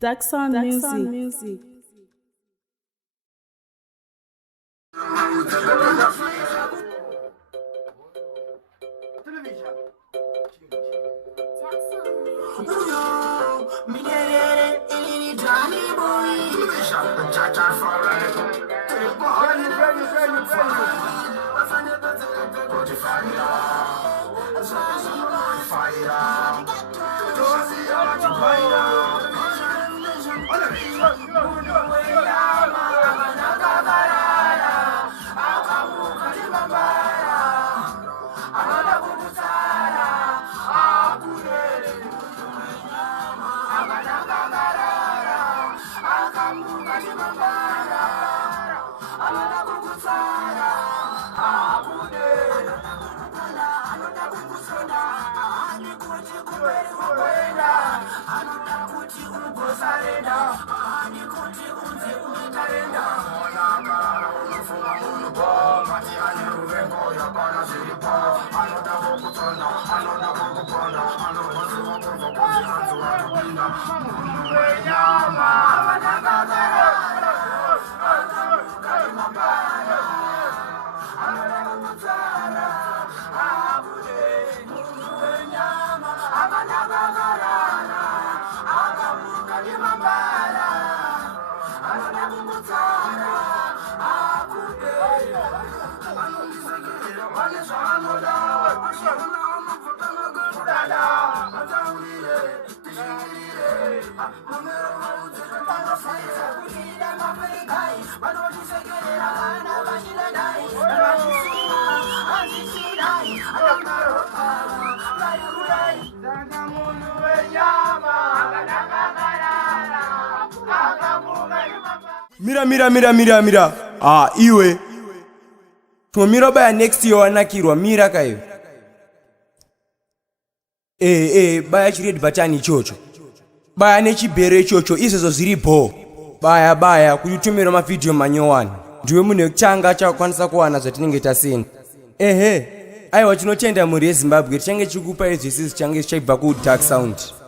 Dark Sound Music. Mira. Iwe. Tumira baya next year wanakirwa mira kayo. Baya chiredi batani chocho. Baya nechibere chocho izo ziripo. Baya kutumira ma video manyowani. Ndiwe mune changa chakwanisa kuwana zvatinenge tasina. Aiwa chinotenda muri yeZimbabwe change chikupa izvisi change chaibva ku Dark Sound.